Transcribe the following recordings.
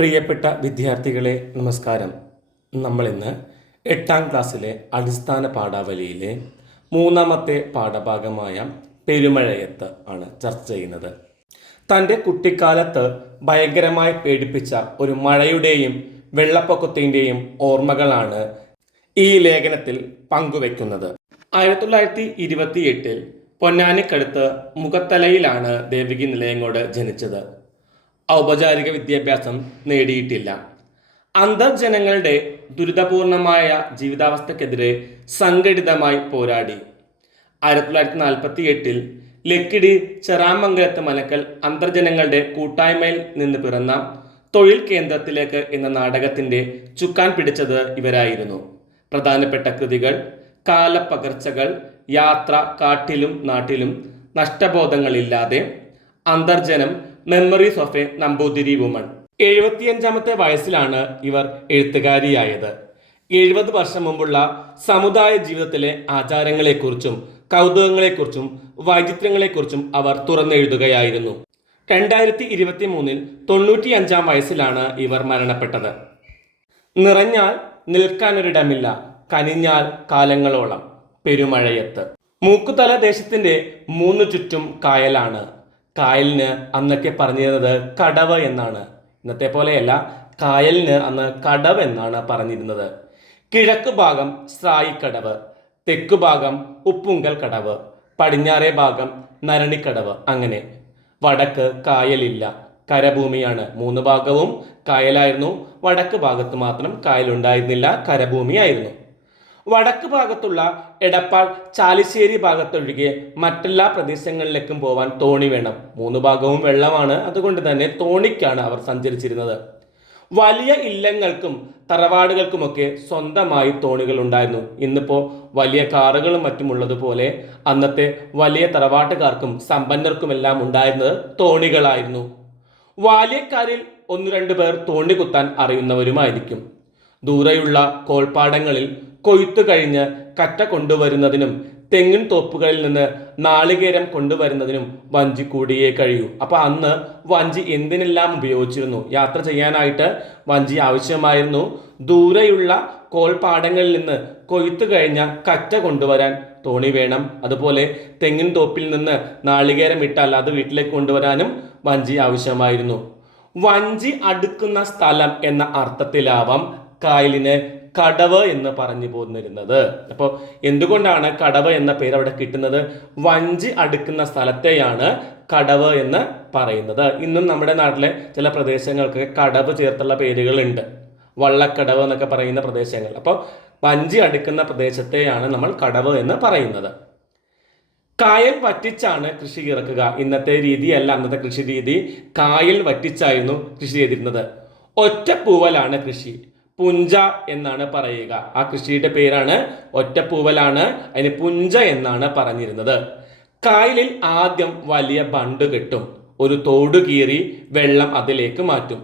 പ്രിയപ്പെട്ട വിദ്യാർത്ഥികളെ നമസ്കാരം. നമ്മളിന്ന് 8ാം ക്ലാസ്സിലെ അടിസ്ഥാന പാഠാവലിയിലെ 3ാമത്തെ പാഠഭാഗമായ പെരുമഴയത്ത് ആണ് ചർച്ച ചെയ്യുന്നത്. തൻ്റെ കുട്ടിക്കാലത്ത് ഭയങ്കരമായി പേടിപ്പിച്ച ഒരു മഴയുടെയും വെള്ളപ്പൊക്കത്തിൻ്റെയും ഓർമ്മകളാണ് ഈ ലേഖനത്തിൽ പങ്കുവെക്കുന്നത്. 1928 പൊന്നാനിക്കടുത്ത് മുഖത്തലയിലാണ് ദേവകി നിലയങ്കോട് ജനിച്ചത്. ഔപചാരിക വിദ്യാഭ്യാസം നേടിയിട്ടില്ല. അന്തർജനങ്ങളുടെ ദുരിതപൂർണമായ ജീവിതാവസ്ഥക്കെതിരെ സംഘടിതമായി പോരാടി. 1948 ലക്കിടി ചെറാമംഗലത്ത് മനക്കൽ അന്തർജനങ്ങളുടെ കൂട്ടായ്മയിൽ നിന്ന് പിറന്ന തൊഴിൽ കേന്ദ്രത്തിലേക്ക് എന്ന നാടകത്തിന്റെ ചുക്കാൻ പിടിച്ചത് ഇവരായിരുന്നു. പ്രധാനപ്പെട്ട കൃതികൾ: കാലപ്പകർച്ചകൾ, യാത്ര, കാട്ടിലും നാട്ടിലും, നഷ്ടബോധങ്ങളില്ലാതെ, Antharjanam, memories of a Namboothiri woman. 75ാമത്തെ വയസ്സിലാണ് ഇവർ എഴുത്തുകാരിയായത്. 70 വർഷം മുമ്പുള്ള സമുദായ ജീവിതത്തിലെ ആചാരങ്ങളെക്കുറിച്ചും കൗതുകങ്ങളെക്കുറിച്ചും വൈചിത്ര്യങ്ങളെക്കുറിച്ചും അവർ തുറന്നെഴുതുകയായിരുന്നു. 2023 95ാം വയസ്സിലാണ് ഇവർ മരണപ്പെട്ടത്. നിറഞ്ഞാൽ നിൽക്കാനൊരിടമില്ല, കനിഞ്ഞാൽ കാലങ്ങളോളം. പെരുമഴയത്ത്. മൂക്കുതല ദേശത്തിന്റെ 3 ചുറ്റും കായലാണ്. കായലിന് അന്നൊക്കെ പറഞ്ഞിരുന്നത് കടവ് എന്നാണ്. ഇന്നത്തെ പോലെയല്ല, കായലിന് അന്ന് കടവ് എന്നാണ് പറഞ്ഞിരുന്നത്. കിഴക്ക് ഭാഗം സ്രായിക്കടവ്, തെക്കു ഭാഗം ഉപ്പുങ്കൽ കടവ്, പടിഞ്ഞാറേ ഭാഗം നരണിക്കടവ്. അങ്ങനെ വടക്ക് കായലില്ല, കരഭൂമിയാണ്. 3 ഭാഗവും കായലായിരുന്നു. വടക്ക് ഭാഗത്ത് മാത്രം കായലുണ്ടായിരുന്നില്ല, കരഭൂമിയായിരുന്നു. വടക്ക് ഭാഗത്തുള്ള എടപ്പാൾ, ചാലിശ്ശേരി ഭാഗത്തൊഴികെ മറ്റെല്ലാ പ്രദേശങ്ങളിലേക്കും പോവാൻ തോണി വേണം. 3 ഭാഗവും വെള്ളമാണ്. അതുകൊണ്ട് തന്നെ തോണിക്കാണ് അവർ സഞ്ചരിച്ചിരുന്നത്. വലിയ ഇല്ലങ്ങൾക്കും തറവാടുകൾക്കുമൊക്കെ സ്വന്തമായി തോണികൾ ഉണ്ടായിരുന്നു. ഇന്നിപ്പോ വലിയ കാറുകളും മറ്റുമുള്ളതുപോലെ അന്നത്തെ വലിയ തറവാട്ടുകാർക്കും സമ്പന്നർക്കുമെല്ലാം ഉണ്ടായിരുന്നത് തോണികളായിരുന്നു. ബാല്യക്കാരിൽ 1-2 പേർ തോണി കുത്താൻ അറിയുന്നവരുമായിരിക്കും. ദൂരെയുള്ള കോൾപ്പാടങ്ങളിൽ കൊയ്ത്തു കഴിഞ്ഞ് കറ്റ കൊണ്ടുവരുന്നതിനും തെങ്ങിൻ തോപ്പുകളിൽ നിന്ന് നാളികേരം കൊണ്ടുവരുന്നതിനും വഞ്ചി കൂടിയേ കഴിയൂ. അപ്പൊ അന്ന് വഞ്ചി എന്തിനെല്ലാം ഉപയോഗിച്ചിരുന്നു? യാത്ര ചെയ്യാനായിട്ട് വഞ്ചി ആവശ്യമായിരുന്നു. ദൂരെയുള്ള കോൾപ്പാടങ്ങളിൽ നിന്ന് കൊയ്ത്തു കഴിഞ്ഞ കറ്റ കൊണ്ടുവരാൻ തോണി വേണം. അതുപോലെ തെങ്ങിൻ തോപ്പിൽ നിന്ന് നാളികേരം ഇട്ടാൽ അത് വീട്ടിലേക്ക് കൊണ്ടുവരാനും വഞ്ചി ആവശ്യമായിരുന്നു. വഞ്ചി അടുക്കുന്ന സ്ഥലം എന്ന അർത്ഥത്തിലാവാം കായലിന് കടവ് എന്ന് പറഞ്ഞു പോന്നിരുന്നത്. അപ്പോൾ എന്തുകൊണ്ടാണ് കടവ് എന്ന പേര് അവിടെ കിട്ടുന്നത്? വഞ്ചി അടുക്കുന്ന സ്ഥലത്തെയാണ് കടവ് എന്ന് പറയുന്നത്. ഇന്നും നമ്മുടെ നാട്ടിലെ ചില പ്രദേശങ്ങൾക്ക് കടവ് ചേർത്തുള്ള പേരുകളുണ്ട്. വള്ളക്കടവ് എന്നൊക്കെ പറയുന്ന പ്രദേശങ്ങൾ. അപ്പോൾ വഞ്ചി അടുക്കുന്ന പ്രദേശത്തെയാണ് നമ്മൾ കടവ് എന്ന് പറയുന്നത്. കായൽ വറ്റിച്ചാണ് കൃഷി ഇറക്കുക. ഇന്നത്തെ രീതിയല്ല അന്നത്തെ കൃഷി രീതി. കായൽ വറ്റിച്ചായിരുന്നു കൃഷി ചെയ്തിരുന്നത്. ഒറ്റപ്പൂവലാണ് കൃഷി. പുഞ്ച എന്നാണ് പറയുക. ആ കൃഷിയുടെ പേരാണ് ഒറ്റപ്പൂവലാണ്. അതിന് പുഞ്ച എന്നാണ് പറഞ്ഞിരുന്നത്. കായലിൽ ആദ്യം വലിയ ബണ്ട് കെട്ടും. ഒരു തോട് കീറി വെള്ളം അതിലേക്ക് മാറ്റും.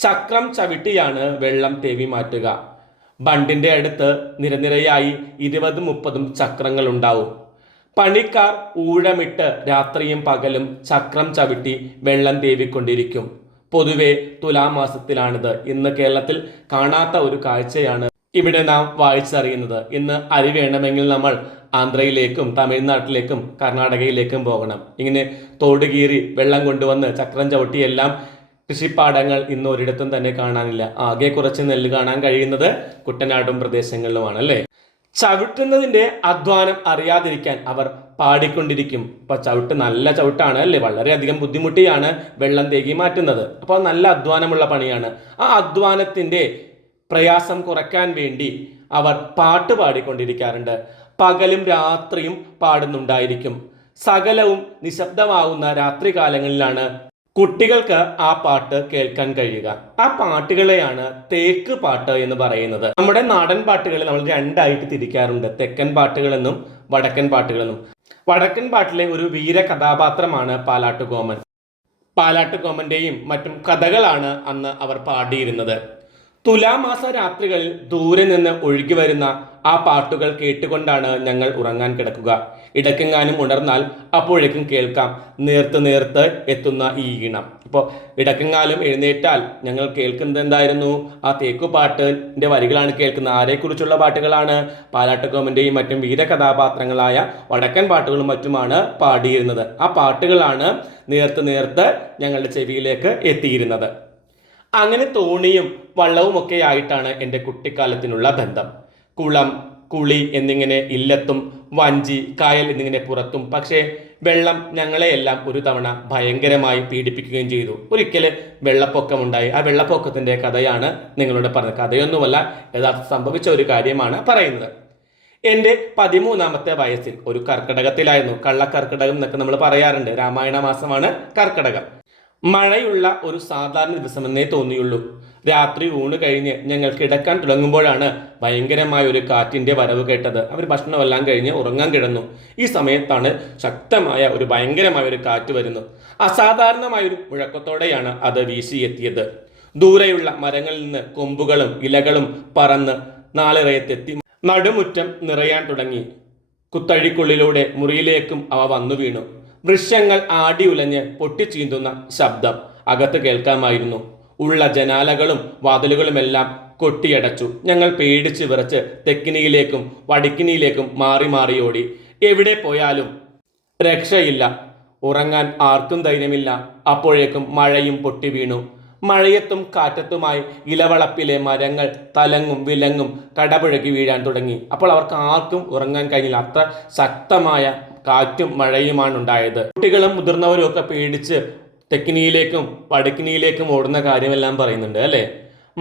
ചക്രം ചവിട്ടിയാണ് വെള്ളം തേവി മാറ്റുക. ബണ്ടിന്റെ അടുത്ത് നിരനിരയായി 20-30 ചക്രങ്ങൾ ഉണ്ടാവും. പണിക്കാർ ഊഴമിട്ട് രാത്രിയും പകലും ചക്രം ചവിട്ടി വെള്ളം തേവിക്കൊണ്ടിരിക്കും. പൊതുവെ തുലാമാസത്തിലാണിത്. ഇന്ന് കേരളത്തിൽ കാണാത്ത ഒരു കാഴ്ചയാണ് ഇവിടെ നാം വായിച്ചറിയുന്നത്. ഇന്ന് അരി വേണമെങ്കിൽ നമ്മൾ ആന്ധ്രയിലേക്കും തമിഴ്നാട്ടിലേക്കും കർണാടകയിലേക്കും പോകണം. ഇങ്ങനെ തോട് കീറി വെള്ളം കൊണ്ടുവന്ന് ചക്രം ചവിട്ടിയെല്ലാം കൃഷിപ്പാടങ്ങൾ ഇന്ന് ഒരിടത്തും തന്നെ കാണാനില്ല. ആകെ കുറച്ച് നെല്ല് കാണാൻ കഴിയുന്നത് കുട്ടനാടും പ്രദേശങ്ങളിലുമാണ് അല്ലേ. ചവിട്ടുന്നതിന്റെ അധ്വാനം അറിയാതിരിക്കാൻ അവർ പാടിക്കൊണ്ടിരിക്കും. അപ്പൊ ചവിട്ട് നല്ല ചവിട്ടാണ് അല്ലേ, വളരെയധികം ബുദ്ധിമുട്ടിയാണ് വെള്ളം തേകി മാറ്റുന്നത്. അപ്പൊ നല്ല അധ്വാനമുള്ള പണിയാണ്. ആ അധ്വാനത്തിന്റെ പ്രയാസം കുറയ്ക്കാൻ വേണ്ടി അവർ പാട്ട് പാടിക്കൊണ്ടിരിക്കാറുണ്ട്. പകലും രാത്രിയും പാടുന്നുണ്ടായിരിക്കും. സകലവും നിശബ്ദമാവുന്ന രാത്രി കാലങ്ങളിലാണ് കുട്ടികൾക്ക് ആ പാട്ട് കേൾക്കാൻ കഴിയുക. ആ പാട്ടുകളെയാണ് തേക്ക് പാട്ട് എന്ന് പറയുന്നത്. നമ്മുടെ നാടൻ പാട്ടുകളെ നമ്മൾ 2ആയിട്ട് തിരിക്കാറുണ്ട്. തെക്കൻ പാട്ടുകളെന്നും വടക്കൻ പാട്ടുകളെന്നും. വടക്കൻ പാട്ടിലെ ഒരു വീര കഥാപാത്രമാണ് പാലാട്ടുകോമൻ. പാലാട്ടുകോമന്റെയും മറ്റും കഥകളാണ് അന്ന് അവർ പാടിയിരുന്നത്. തുലാമാസ രാത്രികളിൽ ദൂരെ നിന്ന് ഒഴുകി വരുന്ന ആ പാട്ടുകൾ കേട്ടുകൊണ്ടാണ് ഞങ്ങൾ ഉറങ്ങാൻ കിടക്കുക. ഇടയ്ക്കെങ്ങാനും ഉണർന്നാൽ അപ്പോഴേക്കും കേൾക്കാം നേർത്ത് നേർത്ത് എത്തുന്ന ഈ ഈണം. ഇപ്പോൾ ഇടയ്ക്കെങ്ങാനും എഴുന്നേറ്റാൽ ഞങ്ങൾ കേൾക്കുന്നത് എന്തായിരുന്നു? ആ തേക്കുപാട്ടിൻ്റെ വരികളാണ് കേൾക്കുന്നത്. ആരെക്കുറിച്ചുള്ള പാട്ടുകളാണ്? പാലാട്ടുകോമൻ്റെയും മറ്റും വീരകഥാപാത്രങ്ങളായ വടക്കൻ പാട്ടുകളും മറ്റുമാണ് പാടിയിരുന്നത്. ആ പാട്ടുകളാണ് നേർത്ത് നേർത്ത് ഞങ്ങളുടെ ചെവിയിലേക്ക് എത്തിയിരുന്നത്. അങ്ങനെ തോണിയും വള്ളവും ഒക്കെ ആയിട്ടാണ് എൻ്റെ കുട്ടിക്കാലത്തിനുള്ള ബന്ധം. കുളം, കുളി എന്നിങ്ങനെ ഇല്ലത്തും, വഞ്ചി, കായൽ എന്നിങ്ങനെ പുറത്തും. പക്ഷേ വെള്ളം ഞങ്ങളെയെല്ലാം ഒരു തവണ ഭയങ്കരമായി പീഡിപ്പിക്കുകയും ചെയ്തു. ഒരിക്കൽ വെള്ളപ്പൊക്കമുണ്ടായി. ആ വെള്ളപ്പൊക്കത്തിൻ്റെ കഥയാണ് നിങ്ങളോട് പറഞ്ഞത്. കഥയൊന്നുമല്ല, യഥാർത്ഥ സംഭവിച്ച ഒരു കാര്യമാണ് പറയുന്നത്. എൻ്റെ 13ാമത്തെ വയസ്സിൽ ഒരു കർക്കിടകത്തിലായിരുന്നു. കള്ളക്കർക്കിടകം എന്നൊക്കെ നമ്മൾ പറയാറുണ്ട്. രാമായണ മാസമാണ് കർക്കിടകം. മഴയുള്ള ഒരു സാധാരണ ദിവസമെന്നേ തോന്നിയുള്ളൂ. രാത്രി ഊണ് കഴിഞ്ഞ് ഞങ്ങൾ കിടക്കാൻ തുടങ്ങുമ്പോഴാണ് ഭയങ്കരമായ ഒരു കാറ്റിൻ്റെ വരവ് കേട്ടത്. അവർ ഭക്ഷണമെല്ലാം കഴിഞ്ഞ് ഉറങ്ങാൻ കിടന്നു. ഈ സമയത്താണ് ശക്തമായ ഒരു ഭയങ്കരമായ ഒരു കാറ്റ് വരുന്നു. അസാധാരണമായൊരു മുഴക്കത്തോടെയാണ് അത് വീശിയെത്തിയത്. ദൂരെയുള്ള മരങ്ങളിൽ നിന്ന് കൊമ്പുകളും ഇലകളും പറന്ന് നാളിറയത്തെത്തി നടുമുറ്റം നിറയാൻ തുടങ്ങി. കുത്തഴിക്കുള്ളിലൂടെ മുറിയിലേക്കും അവ വന്നു വീണു. വൃക്ഷങ്ങൾ ആടി ഉലഞ്ഞ് പൊട്ടിച്ചീന്തുന്ന ശബ്ദം അകത്ത് കേൾക്കാമായിരുന്നു. ഉള്ള ജനാലകളും വാതിലുകളുമെല്ലാം കൊട്ടിയടച്ചു. ഞങ്ങൾ പേടിച്ച് വിറച്ച് തെക്കിനിയിലേക്കും വടക്കിനിയിലേക്കും മാറി മാറി ഓടി. എവിടെ പോയാലും രക്ഷയില്ല. ഉറങ്ങാൻ ആർക്കും ധൈര്യമില്ല. അപ്പോഴേക്കും മഴയും പൊട്ടി വീണു. മഴയത്തും കാറ്റത്തുമായി ഇലവളപ്പിലെ മരങ്ങൾ തലങ്ങും വിലങ്ങും കടപുഴകി വീഴാൻ തുടങ്ങി. അപ്പോൾ അവർക്ക് ആർക്കും ഉറങ്ങാൻ കഴിഞ്ഞില്ല. അത്ര ശക്തമായ കാറ്റും മഴയുമാണ് ഉണ്ടായത്. കുട്ടികളും മുതിർന്നവരും ഒക്കെ പേടിച്ച് തെക്കിനിയിലേക്കും വടക്കിനിയിലേക്കും ഓടുന്ന കാര്യമെല്ലാം പറയുന്നുണ്ട് അല്ലേ.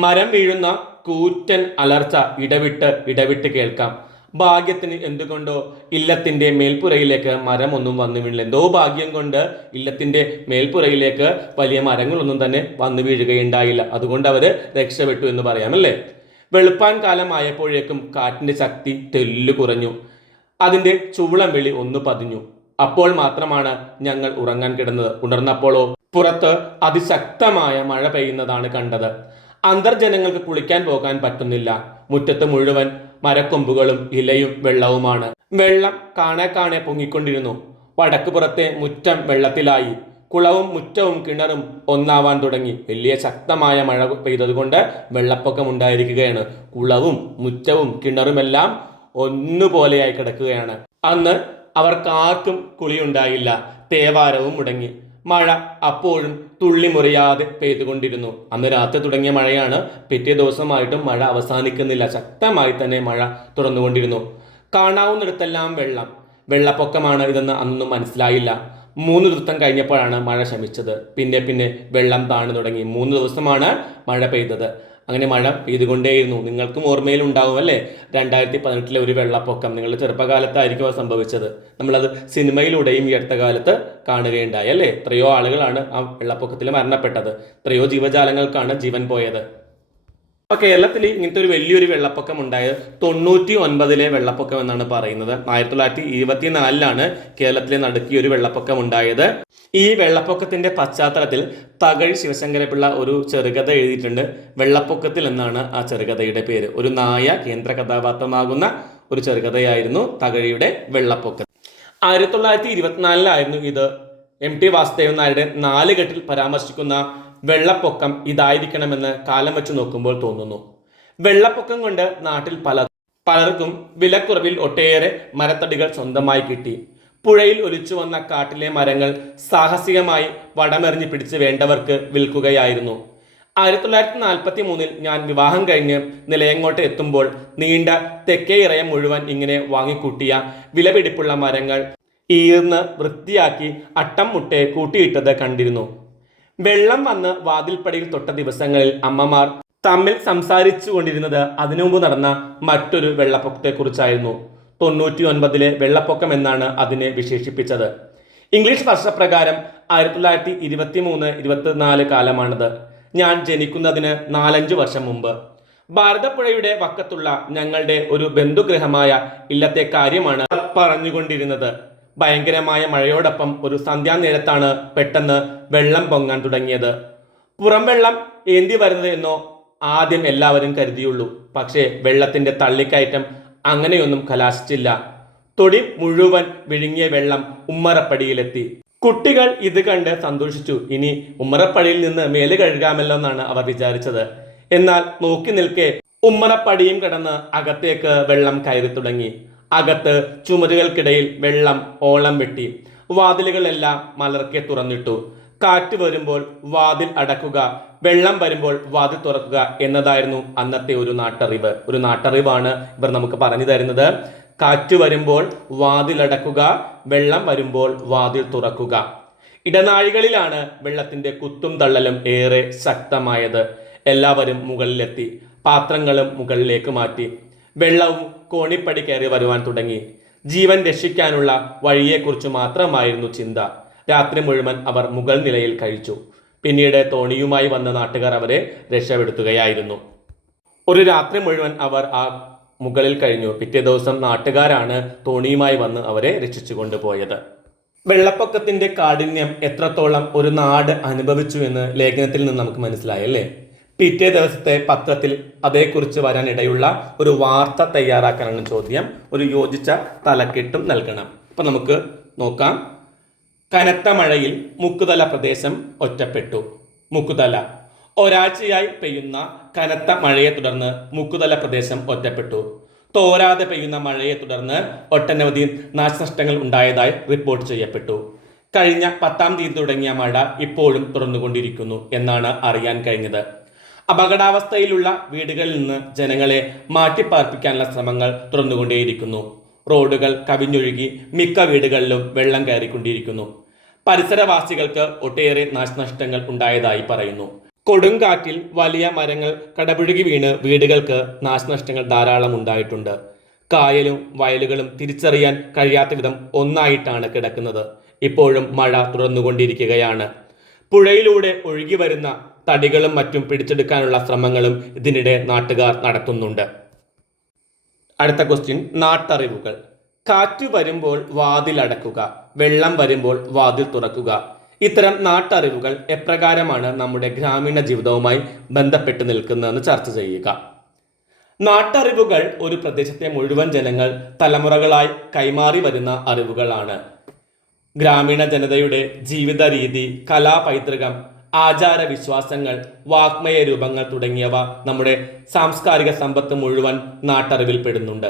മരം വീഴുന്ന കൂറ്റൻ അലർച്ച ഇടവിട്ട് കേൾക്കാം. ഭാഗ്യത്തിന് എന്തുകൊണ്ടോ ഇല്ലത്തിന്റെ മേൽപ്പുരയിലേക്ക് മരമൊന്നും വന്നു വീണില്ല. എന്തോ ഭാഗ്യം കൊണ്ട് ഇല്ലത്തിന്റെ മേൽപ്പുരയിലേക്ക് വലിയ മരങ്ങളൊന്നും തന്നെ വന്നു വീഴുകയുണ്ടായില്ല. അതുകൊണ്ട് അവര് രക്ഷപ്പെട്ടു എന്ന് പറയാമല്ലേ. വെളുപ്പാൻ കാലമായപ്പോഴേക്കും കാറ്റിന്റെ ശക്തി തെല്ലു കുറഞ്ഞു. അതിന്റെ ചുവളം വിളി ഒന്ന് പതിഞ്ഞു. അപ്പോൾ മാത്രമാണ് ഞങ്ങൾ ഉറങ്ങാൻ കിടന്നത്. ഉണർന്നപ്പോഴോ പുറത്ത് അതിശക്തമായ മഴ പെയ്യുന്നതാണ് കണ്ടത്. അന്തർജനങ്ങൾക്ക് കുളിക്കാൻ പോകാൻ പറ്റുന്നില്ല. മുറ്റത്ത് മുഴുവൻ മരക്കൊമ്പുകളും ഇലയും വെള്ളവുമാണ്. വെള്ളം കാണെ പൊങ്ങിക്കൊണ്ടിരുന്നു. വടക്ക് പുറത്തെ മുറ്റം വെള്ളത്തിലായി. കുളവും മുറ്റവും കിണറും ഒന്നാവാൻ തുടങ്ങി. വലിയ ശക്തമായ മഴ പെയ്തതുകൊണ്ട് വെള്ളപ്പൊക്കം ഉണ്ടായിരിക്കുകയാണ്. കുളവും മുറ്റവും കിണറുമെല്ലാം ഒന്നുപോലെയായി കിടക്കുകയാണ്. അന്ന് അവർക്കാർക്കും കുളിയുണ്ടായില്ല. തേവാരവും മുടങ്ങി. മഴ അപ്പോഴും തുള്ളി മുറിയാതെ പെയ്തുകൊണ്ടിരുന്നു. അന്ന് രാത്രി തുടങ്ങിയ മഴയാണ്. പിറ്റേ ദിവസമായിട്ടും മഴ അവസാനിക്കുന്നില്ല. ശക്തമായി തന്നെ മഴ തുടർന്നുകൊണ്ടിരുന്നു. കാണാവുന്നിടത്തെല്ലാം വെള്ളം. വെള്ളപ്പൊക്കമാണ് ഇതെന്ന് അന്നൊന്നും മനസ്സിലായില്ല. 3 ദിവസം കഴിഞ്ഞപ്പോഴാണ് മഴ ശമിച്ചത്. പിന്നെ വെള്ളം താണു തുടങ്ങി. 3 ദിവസമാണ് മഴ പെയ്തത്. അങ്ങനെ മഴ പെയ്തുകൊണ്ടേയിരുന്നു. നിങ്ങൾക്കും ഓർമ്മയിൽ ഉണ്ടാവും അല്ലേ, 2018 ഒരു വെള്ളപ്പൊക്കം. നിങ്ങളുടെ ചെറുപ്പകാലത്തായിരിക്കും അത് സംഭവിച്ചത്. നമ്മളത് സിനിമയിലൂടെയും ഈ അടുത്ത കാലത്ത് കാണുകയുണ്ടായി അല്ലേ. എത്രയോ ആളുകളാണ് ആ വെള്ളപ്പൊക്കത്തിൽ മരണപ്പെട്ടത്. എത്രയോ ജീവജാലങ്ങൾക്കാണ് ജീവൻ പോയത്. അപ്പോൾ കേരളത്തിൽ ഇങ്ങനത്തെ ഒരു വലിയൊരു വെള്ളപ്പൊക്കം ഉണ്ടായത് 99 വെള്ളപ്പൊക്കം എന്നാണ് പറയുന്നത്. 1924 കേരളത്തിലെ നടുക്കിയ ഒരു വെള്ളപ്പൊക്കം ഉണ്ടായത്. ഈ വെള്ളപ്പൊക്കത്തിന്റെ പശ്ചാത്തലത്തിൽ തകഴി ശിവശങ്കരപിള്ള ഒരു ചെറുകഥ എഴുതിയിട്ടുണ്ട്. വെള്ളപ്പൊക്കത്തിൽ എന്നാണ് ആ ചെറുകഥയുടെ പേര്. ഒരു നായ കേന്ദ്ര കഥാപാത്രമാകുന്ന ഒരു ചെറുകഥയായിരുന്നു തകഴിയുടെ വെള്ളപ്പൊക്കം. 1924 ഇത്. MT വാസുദേവൻ നായരുടെ 4 കെട്ടിൽ പരാമർശിക്കുന്ന വെള്ളപ്പൊക്കം ഇതായിരിക്കണമെന്ന് കാലം വെച്ച് നോക്കുമ്പോൾ തോന്നുന്നു. വെള്ളപ്പൊക്കം കൊണ്ട് നാട്ടിൽ പലർക്കും വിലക്കുറവിൽ ഒട്ടേറെ മരത്തടികൾ സ്വന്തമായി കിട്ടി. പുഴയിൽ ഒലിച്ചു വന്ന കാട്ടിലെ മരങ്ങൾ സാഹസികമായി വടമെറിഞ്ഞ് പിടിച്ച് വേണ്ടവർക്ക് വിൽക്കുകയായിരുന്നു. 1943 ഞാൻ വിവാഹം കഴിഞ്ഞ് നിലയങ്ങോട്ട് എത്തുമ്പോൾ നീണ്ട തെക്കേ ഇറയം മുഴുവൻ ഇങ്ങനെ വാങ്ങിക്കൂട്ടിയ വിലപിടിപ്പുള്ള മരങ്ങൾ ഈർന്ന് വൃത്തിയാക്കി അട്ടം മുട്ടെ കൂട്ടിയിട്ടത് കണ്ടിരുന്നു. വെള്ളം വന്ന് വാതിൽപ്പടിയിൽ തൊട്ട ദിവസങ്ങളിൽ അമ്മമാർ തമ്മിൽ സംസാരിച്ചു കൊണ്ടിരുന്നത് അതിനു മുമ്പ് നടന്ന മറ്റൊരു വെള്ളപ്പൊക്കത്തെക്കുറിച്ചായിരുന്നു. 99 വെള്ളപ്പൊക്കം എന്നാണ് അതിനെ വിശേഷിപ്പിച്ചത്. ഇംഗ്ലീഷ് വർഷപ്രകാരം 1923-24 കാലമാണത്. ഞാൻ ജനിക്കുന്നതിന് 4-5 വർഷം മുമ്പ്. ഭാരതപ്പുഴയുടെ വക്കത്തുള്ള ഞങ്ങളുടെ ഒരു ബന്ധുഗൃഹമായ ഇല്ലത്തെ കാര്യമാണ് പറഞ്ഞുകൊണ്ടിരുന്നത്. ഭയങ്കരമായ മഴയോടൊപ്പം ഒരു സന്ധ്യാനേരത്താണ് പെട്ടെന്ന് വെള്ളം പൊങ്ങാൻ തുടങ്ങിയത്. പുറം വെള്ളം ഏന്തി വരുന്നത് എന്നോ ആദ്യം എല്ലാവരും കരുതിയുള്ളൂ. പക്ഷേ വെള്ളത്തിന്റെ തള്ളിക്കയറ്റം അങ്ങനെയൊന്നും കലാശിച്ചില്ല. തൊടി മുഴുവൻ വിഴുങ്ങിയ വെള്ളം ഉമ്മറപ്പടിയിലെത്തി. കുട്ടികൾ ഇത് കണ്ട് സന്തോഷിച്ചു. ഇനി ഉമ്മറപ്പടിയിൽ നിന്ന് മേല് കഴുകാമല്ലോ എന്നാണ് അവർ വിചാരിച്ചത്. എന്നാൽ നോക്കി നിൽക്കെ ഉമ്മറപ്പടിയും കടന്ന് അകത്തേക്ക് വെള്ളം കയറി തുടങ്ങി. അകത്ത് ചുമരുകൾക്കിടയിൽ വെള്ളം ഓളം വെട്ടി. വാതിലുകളെല്ലാം മലർക്കെ തുറന്നിട്ടു. കാറ്റ് വരുമ്പോൾ വാതിൽ അടക്കുക, വെള്ളം വരുമ്പോൾ വാതിൽ തുറക്കുക എന്നതായിരുന്നു അന്നത്തെ ഒരു നാട്ടറിവ്. ഒരു നാട്ടറിവാണ് ഇവർ നമുക്ക് പറഞ്ഞു തരുന്നത്. കാറ്റ് വരുമ്പോൾ വാതിൽ അടക്കുക, വെള്ളം വരുമ്പോൾ വാതിൽ തുറക്കുക. ഇടനാഴികളിലാണ് വെള്ളത്തിന്റെ കുത്തും തള്ളലും ഏറെ ശക്തമായത്. എല്ലാവരും മുകളിലെത്തി. പാത്രങ്ങളും മുകളിലേക്ക് മാറ്റി. വെള്ളവും കോണിപ്പടി കയറി വരുവാൻ തുടങ്ങി. ജീവൻ രക്ഷിക്കാനുള്ള വഴിയെക്കുറിച്ച് മാത്രമായിരുന്നു ചിന്ത. രാത്രി മുഴുവൻ അവർ മുകൾ നിലയിൽ കഴിച്ചു. പിന്നീട് തോണിയുമായി വന്ന നാട്ടുകാർ അവരെ രക്ഷപ്പെടുത്തുകയായിരുന്നു. ഒരു രാത്രി മുഴുവൻ അവർ ആ മുകളിൽ കഴിഞ്ഞു. പിറ്റേ ദിവസം നാട്ടുകാരാണ് തോണിയുമായി വന്ന് അവരെ രക്ഷിച്ചു കൊണ്ടുപോയത്. വെള്ളപ്പൊക്കത്തിന്റെ കാഠിന്യം എത്രത്തോളം ഒരു നാട് അനുഭവിച്ചു എന്ന് ലേഖനത്തിൽ നിന്ന് നമുക്ക് മനസ്സിലായല്ലേ. പിറ്റേ ദിവസത്തെ പത്രത്തിൽ അതേക്കുറിച്ച് വരാനിടയുള്ള ഒരു വാർത്ത തയ്യാറാക്കാനാണ് ചോദ്യം. ഒരു യോജിച്ച തലക്കെട്ടും നൽകണം. അപ്പൊ നമുക്ക് നോക്കാം. കനത്ത മഴയിൽ മുക്കുതല പ്രദേശം ഒറ്റപ്പെട്ടു. മുക്കുതല ഒരാഴ്ചയായി പെയ്യുന്ന കനത്ത മഴയെ തുടർന്ന് മുക്കുതല പ്രദേശം ഒറ്റപ്പെട്ടു. തോരാതെ പെയ്യുന്ന മഴയെ തുടർന്ന് ഒട്ടനവധി നാശനഷ്ടങ്ങൾ ഉണ്ടായതായി റിപ്പോർട്ട് ചെയ്യപ്പെട്ടു. കഴിഞ്ഞ 10-ാം തീയതി തുടങ്ങിയ മഴ ഇപ്പോഴും തുടർന്നുകൊണ്ടിരിക്കുന്നു എന്നാണ് അറിയാൻ കഴിഞ്ഞത്. അപകടാവസ്ഥയിലുള്ള വീടുകളിൽ നിന്ന് ജനങ്ങളെ മാറ്റിപ്പാർപ്പിക്കാനുള്ള ശ്രമങ്ങൾ തുടർന്നുകൊണ്ടേയിരിക്കുന്നു. റോഡുകൾ കവിഞ്ഞൊഴുകി മിക്ക വീടുകളിലും വെള്ളം കയറിക്കൊണ്ടിരിക്കുന്നു. പരിസരവാസികൾക്ക് ഒട്ടേറെ നാശനഷ്ടങ്ങൾ ഉണ്ടായതായി പറയുന്നു. കൊടുങ്കാറ്റിൽ വലിയ മരങ്ങൾ കടപുഴകി വീണ് വീടുകൾക്ക് നാശനഷ്ടങ്ങൾ ധാരാളം ഉണ്ടായിട്ടുണ്ട്. കായലും വയലുകളും തിരിച്ചറിയാൻ കഴിയാത്ത വിധം ഒന്നായിട്ടാണ് കിടക്കുന്നത്. ഇപ്പോഴും മഴ തുടർന്നുകൊണ്ടിരിക്കുകയാണ്. പുഴയിലൂടെ ഒഴുകി വരുന്ന തടികളും മറ്റും പിടിച്ചെടുക്കാനുള്ള ശ്രമങ്ങളും ഇതിനിടെ നാട്ടുകാർ നടത്തുന്നുണ്ട്. അടുത്ത ക്വസ്റ്റ്യൻ, നാട്ടറിവുകൾ. കാറ്റ് വരുമ്പോൾ വാതിൽ അടക്കുക, വെള്ളം വരുമ്പോൾ വാതിൽ തുറക്കുക. ഇത്തരം നാട്ടറിവുകൾ എപ്രകാരമാണ് നമ്മുടെ ഗ്രാമീണ ജീവിതവുമായി ബന്ധപ്പെട്ട് നിൽക്കുന്നതെന്ന് ചർച്ച ചെയ്യുക. നാട്ടറിവുകൾ ഒരു പ്രദേശത്തെ മുഴുവൻ ജനങ്ങൾ തലമുറകളായി കൈമാറി വരുന്ന അറിവുകളാണ്. ഗ്രാമീണ ജനതയുടെ ജീവിത രീതി, കലാപൈതൃകം, ആചാരവിശ്വാസങ്ങൾ, വാഗ്മയ രൂപങ്ങൾ തുടങ്ങിയവ നമ്മുടെ സാംസ്കാരിക സമ്പത്ത് മുഴുവൻ നാട്ടറിവിൽ പെടുന്നുണ്ട്.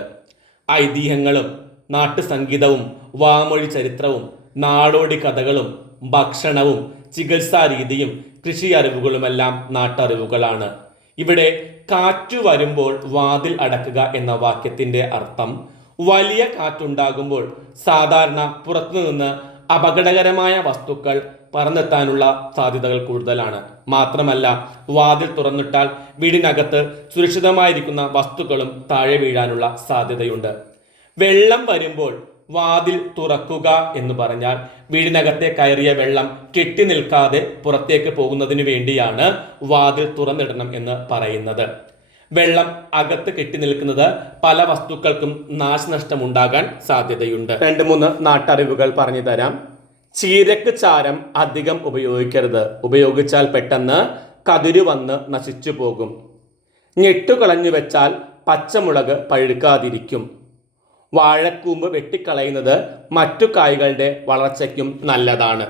ഐതിഹ്യങ്ങളും നാട്ടുസംഗീതവും വാമൊഴി ചരിത്രവും നാടോടി കഥകളും ഭക്ഷണവും ചികിത്സാ രീതിയും കൃഷി അറിവുകളുമെല്ലാം നാട്ടറിവുകളാണ്. ഇവിടെ കാറ്റു വരുമ്പോൾ വാതിൽ അടക്കുക എന്ന വാക്യത്തിന്റെ അർത്ഥം വലിയ കാറ്റുണ്ടാകുമ്പോൾ സാധാരണ പുറത്തുനിന്ന് അപകടകരമായ വസ്തുക്കൾ പറന്നെത്താനുള്ള സാധ്യതകൾ കൂടുതലാണ്. മാത്രമല്ല, വാതിൽ തുറന്നിട്ടാൽ വീടിനകത്ത് സുരക്ഷിതമായിരിക്കുന്ന വസ്തുക്കളും താഴെ വീഴാനുള്ള സാധ്യതയുണ്ട്. വെള്ളം വരുമ്പോൾ വാതിൽ തുറക്കുക എന്ന് പറഞ്ഞാൽ വീടിനകത്തെ കയറിയ വെള്ളം കെട്ടി നിൽക്കാതെ പുറത്തേക്ക് പോകുന്നതിന് വേണ്ടിയാണ് വാതിൽ തുറന്നിടണം എന്ന് പറയുന്നത്. വെള്ളം അകത്ത് കെട്ടി നിൽക്കുന്നത് പല വസ്തുക്കൾക്കും നാശനഷ്ടം ഉണ്ടാകാൻ സാധ്യതയുണ്ട്. 2-3 നാട്ടറിവുകൾ പറഞ്ഞു തരാം. ചീരക്ക് ചാരം അധികം ഉപയോഗിക്കരുത്. ഉപയോഗിച്ചാൽ പെട്ടെന്ന് കതിരു വന്ന് നശിച്ചു പോകും. ഞെട്ടുകളഞ്ഞു വെച്ചാൽ പച്ചമുളക് പഴുക്കാതിരിക്കും. വാഴക്കൂമ്പ് വെട്ടിക്കളയുന്നത് മറ്റു കായ്കളുടെ വളർച്ചയ്ക്കും നല്ലതാണ്.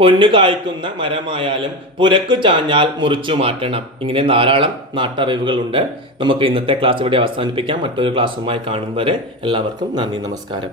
പൊന്നു കായ്ക്കുന്ന മരമായാലും പുരക്കു ചാഞ്ഞാൽ മുറിച്ചു മാറ്റണം. ഇങ്ങനെ ധാരാളം നാട്ടറിവുകളുണ്ട്. നമുക്ക് ഇന്നത്തെ ക്ലാസ് ഇവിടെ അവസാനിപ്പിക്കാം. മറ്റൊരു ക്ലാസ്സുമായി കാണും വരെ എല്ലാവർക്കും നന്ദി, നമസ്കാരം.